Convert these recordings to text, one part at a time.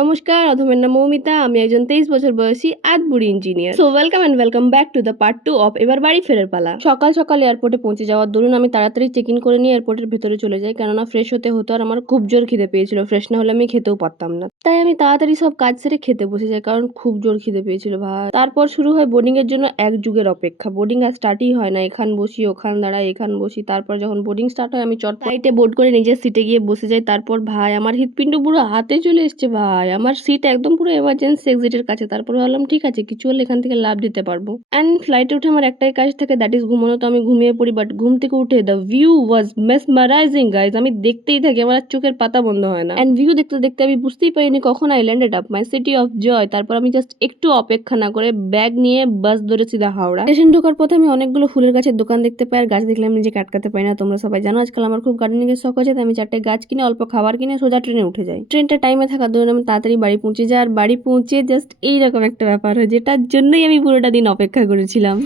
নমস্কার, অধমের নাম মৌমিতা। আমি একজন 23 বছর বয়সী আদবুড়ি engineer. So welcome and welcome back to the part 2 of এবার বাড়ি ফেরার পালা। সকাল সকাল এয়ারপোর্টে পৌঁছে যাওয়ার দরুন আমি তাড়াতাড়ি চেক ইন করে নিয়ে এয়ারপোর্টের ভেতরে চলে যাই, কেননা ফ্রেশ হতে হতো আর আমার খুব জোর খিদে পেয়েছিল। ফ্রেশ না হলে আমি খেতেও পারতাম না, তাই আমি তাড়াতাড়ি সব কাজ সেরে খেতে বসে যাই, কারণ খুব জোর খিদে পেয়েছিল ভাই। তারপর শুরু হয় বোর্ডিং এর জন্য এক যুগের অপেক্ষা। বোর্ডিং আর স্টার্টই হয় না, এখান বসি ওখান দাঁড়াই এখান বসি। তারপর যখন বোর্ডিং স্টার্ট হয় আমি চট ফ্লাইটে বোর্ড করে নিজের সিটে গিয়ে বসে যাই। তারপর ভাই আমার হৃৎপিণ্ড পুরো হাতে চলে এসছে ভাই, আমার সিট একদম পুরো এমার্জেন্সি এক্সিটের কাছে। তারপর ভাবলাম ঠিক আছে, কিছু হলে এখান থেকে লাভ দিতে পারবো। অ্যান্ড ফ্লাইটে উঠে আমার একটাই কাজ থাকে, দ্যাট ইজ ঘুমানো। তো আমি ঘুমিয়ে পড়ি, বাট ঘুম থেকে উঠে the view was mesmerising guys. আমি দেখতেই থাকি, আমার আর চোখের পাতা বন্ধ হয় না। অ্যান্ড ভিউ দেখতে দেখতে আমি বুঝতেই পারিনি কখন I landed up my city of joy. তারপর আমি জাস্ট একটু অপেক্ষা না করে ব্যাগ নিয়ে বাস ধরে সিধা হাওড়া স্টেশন। ঢোকার পথে আমি অনেকগুলো ফুলের গাছের দোকান দেখতে পাই, আর গাছ দেখলে আমি নিজেকে আটকাতে পারি না। তোমরা সবাই জানো আজকাল আমার খুব গার্ডেনিং এর শখ আছে, তাই আমি 4টে গাছ কিনে অল্প খাবার কিনে সোজা ট্রেনে উঠে যাই। ট্রেনটা টাইমে থাকার দরুন আমি তাড়াতাড়ি বাড়ি পৌঁছে যাই। আর বাড়ি পৌঁছে জাস্ট এইরকম একটা ব্যাপার হয়, যেটার জন্যই আমি পুরোটা দিন অপেক্ষা করেছিলাম।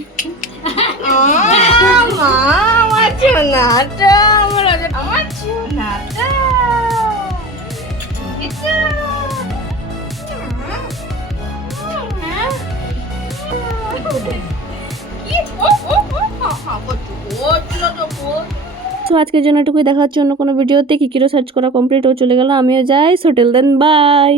তো আজকের জন্য এটুকুই, দেখা হচ্ছে অন্য কোনো ভিডিওতে। কিকিরও সার্চ করা কমপ্লিট ও চলে গেল, আমিও যাই। So till then by.